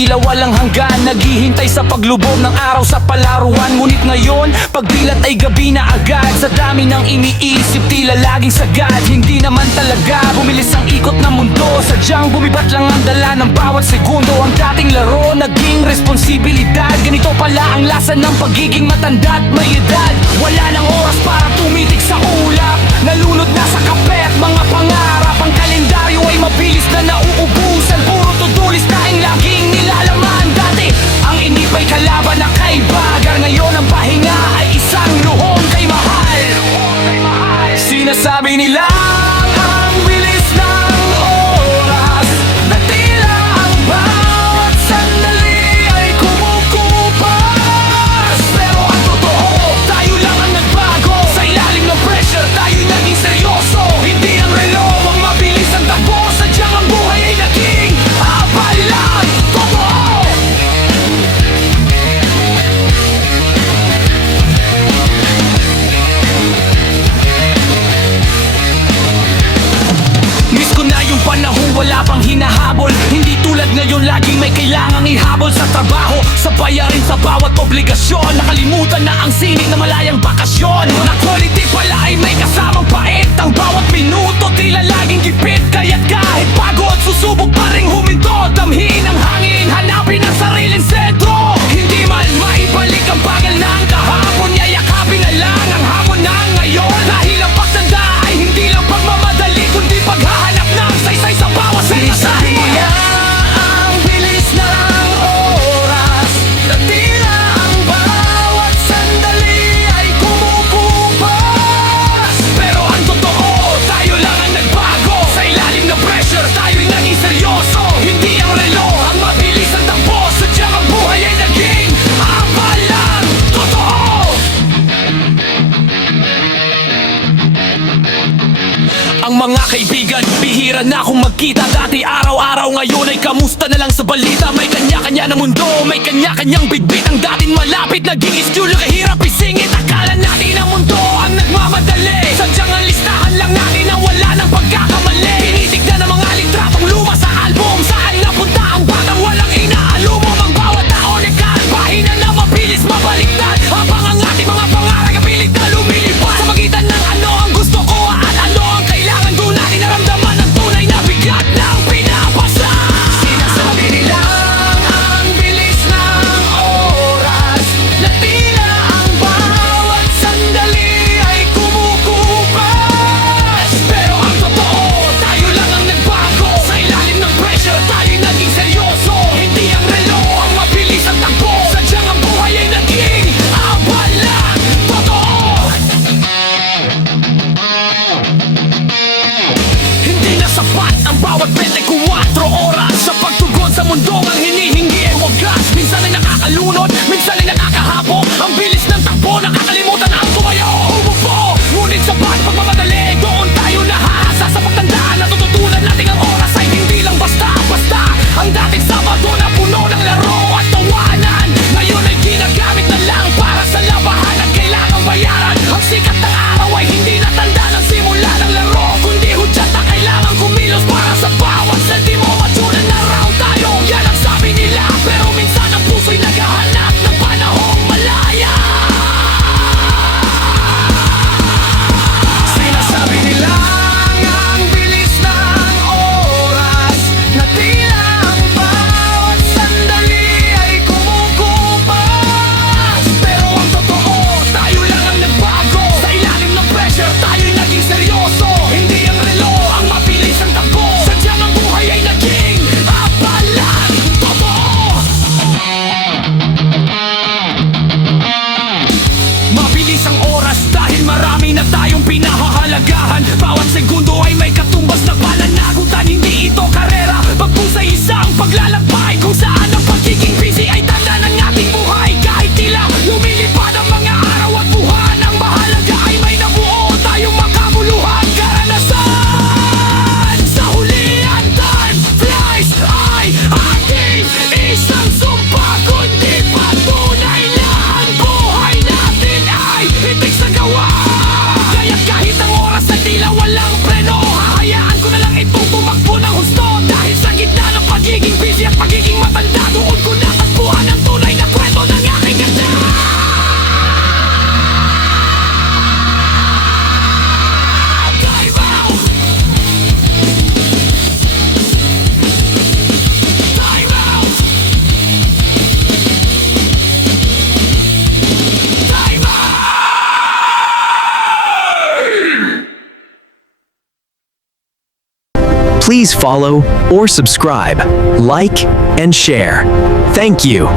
tila walang hanggan, naghihintay sa paglubog ng araw sa palaruan. Ngunit ngayon, pagdilat ay gabi na agad. Sa dami ng iniisip, tila laging sagad. Hindi naman talaga bumilis ang ikot ng mundo, sadyang bumibat lang ang dala ng bawat segundo. Ang dating laro, naging responsibilidad. Ganito pala ang lasa ng pagiging matanda at may edad. Wala nang oras para tumitik sa ulap, nalunod na sa kape at mga pangarap. Ang kalendaryo ay mabilis na nauubusan, puro to-do list tayong laging nilalaman. Dati, ang inip ay kalaban na kaibagar. Ngayon ang pahinga ay isang luhong kay mahal. Sinasabi nila ang bilis ng oras, na tila ang bawat sandali ay kumukupas. Pero ang totoo, tayo lang ang nagbago. Sa ilalim ng pressure, tayo'y naging seryoso. Hindi ang relo ang mabilis ang takbo, sadyang ang buhay ay naging abal lang. Totoo! Miss ko na yung panahon wala pang hinahabol. Hindi tulad ngayon laging may kailangang ihabol sa trabaho, sa bayarin, sa bawat obligasyon. Nakalimutan na ang sining na malayang bakasyon, na quality pala ay may kasamang pait. Ang bawat minuto tila laging gipit, kaya't kahit pagod susubok pa ring huminto. Damhin ang hangin, hanapin ang sariling sentro. Hindi man maibalik ang bagal ng kahapon, yayakapin na lang ang hamon ng ngayon. Dahil ang pagtanda ay hindi lang pagmamadali, kundi paghahanap ng saysay sa bawat mensahe. Ang bilis ng oras, na tila ang bawat sandali ay kumukupas. Pero ang totoo, tayo lang ang nagbago. Sa ilalim ng pressure, tayo'y naging seryoso. Hindi ang relo ang mabilis ang takbo, sadyang ang buhay ay naging abal lang. Totoo! Ang mga kaibigan, bihira na akong magkita. Dati araw-araw, ngayon ay kamusta na lang sa balita. May kanya-kanya na mundo, may kanya-kanyang bitbit. Ang dating malapit, naging istulo, kahirap isingit. Akala natin ang mundo ang nagmamadali, sadyang ang listahan lang natin ang wala ng pagkakamali. Tinitignan ang mga litratong luma sa album, saan napunta ang batang walang inaalumom. Ang bawat taon ay kalbahinan na mabilis mabaliktad, habang ang ating mga pangarap ay pilit na lumilipad. Sa magitan ng ano ang gusto ko at ano ang kailangan, doon natin naramdaman ang tunay na bigat ng pinapasa. Sinasabi nila ang bilis ng oras, na tila ang bawat sandali ay kumukupas. please follow or subscribe, like, and share. Thank you.